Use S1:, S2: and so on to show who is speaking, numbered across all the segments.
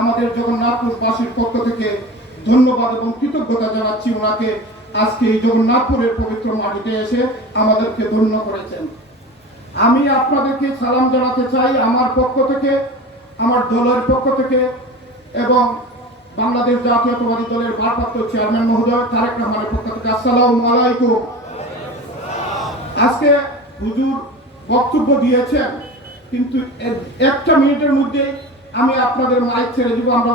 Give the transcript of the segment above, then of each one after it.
S1: আমাদের জগন্নাথপুরবাসীর পক্ষ থেকে ধন্যবাদ এবং কৃতজ্ঞতা জানাচ্ছি ওনাকে। আজকে এই জগন্নাথপুরের পবিত্র মাটিতে এসে আমাদেরকে ধন্য করেছেন। আমি আপনাদেরকে সালাম জানাতে চাই আমার পক্ষ থেকে, আমার দলের পক্ষ থেকে এবং বাংলাদেশ জাতীয়তাবাদী দলের ভারপ্রাপ্ত চেয়ারম্যান মহোদয় তারেক রহমানের পক্ষ থেকে আসসালামু আলাইকুম। আজকে হুজুর বক্তব্য দিয়েছেন, কিন্তু একটা মিনিটের মধ্যে আমি আপনাদের মাইক ছেড়ে দিব, আমরা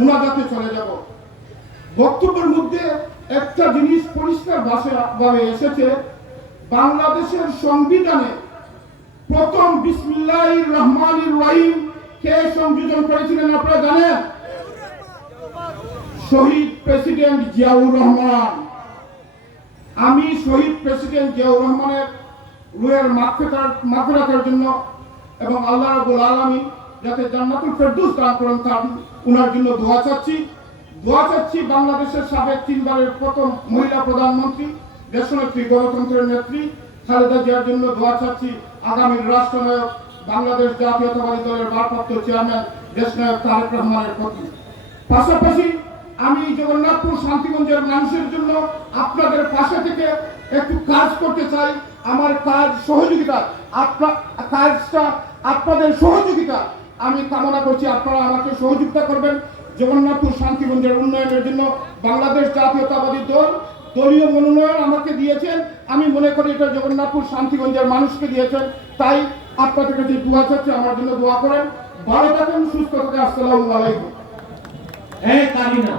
S1: মুনাজাতে চলে যাব। বক্তব্যের মধ্যে একটা জিনিস পরিষ্কার ভাবে এসেছে, বাংলাদেশের সংবিধানে প্রথম বিসমিল্লাহ রহমান রহিম কে সংযোজন করেছিলেন আপনারা জানেন? শহীদ প্রেসিডেন্ট জিয়াউর রহমান। আমি শহীদ প্রেসিডেন্ট জিয়াউর রহমানের রুহের মাগফিরাতের মাগফিরাতের জন্য এবং আল্লাহ আলামিন যাতে জান্নাতুল ফেরদৌস দান করেন তার উনার জন্য দোয়া চাচ্ছি। দোয়া চাচ্ছি বাংলাদেশের সাবেক তিনবারের প্রথম মহিলা প্রধানমন্ত্রী, দেশনেত্রী, গণতন্ত্রের নেত্রী খালেদা জিয়ার জন্য দোয়া চাচ্ছি আগামীর রাষ্ট্রনায়ক, বাংলাদেশ জাতীয়তাবাদী দলের ভারপ্রাপ্ত চেয়ারম্যান, দেশনায়ক তারেক রহমানের প্রতি। পাশাপাশি আমি জগন্নাথপুর শান্তিগঞ্জের মানুষের জন্য আপনাদের পাশে থেকে একটু কাজ করতে চাই। আমার কাজ সহযোগিতা, আপনার কাজটা আপনাদের সহযোগিতা আমি কামনা করছি আপনারা আমাকে সহযোগিতা করবেন। জগন্নাথপুর শান্তিগঞ্জের উন্নয়নের জন্য বাংলাদেশ জাতীয়তাবাদী দল দলীয় মনোনয়ন আমাকে দিয়েছেন। আমি মনে করি এটা জগন্নাথপুর শান্তিগঞ্জের মানুষকে দিয়েছেন। তাই আপনাদের কাছে দোয়া চাচ্ছি, আমার জন্য দোয়া করেন। ভালো থাকুন, সুস্থ থাকে আসসালামু আলাইকুম।
S2: হ্যাঁ কারিনা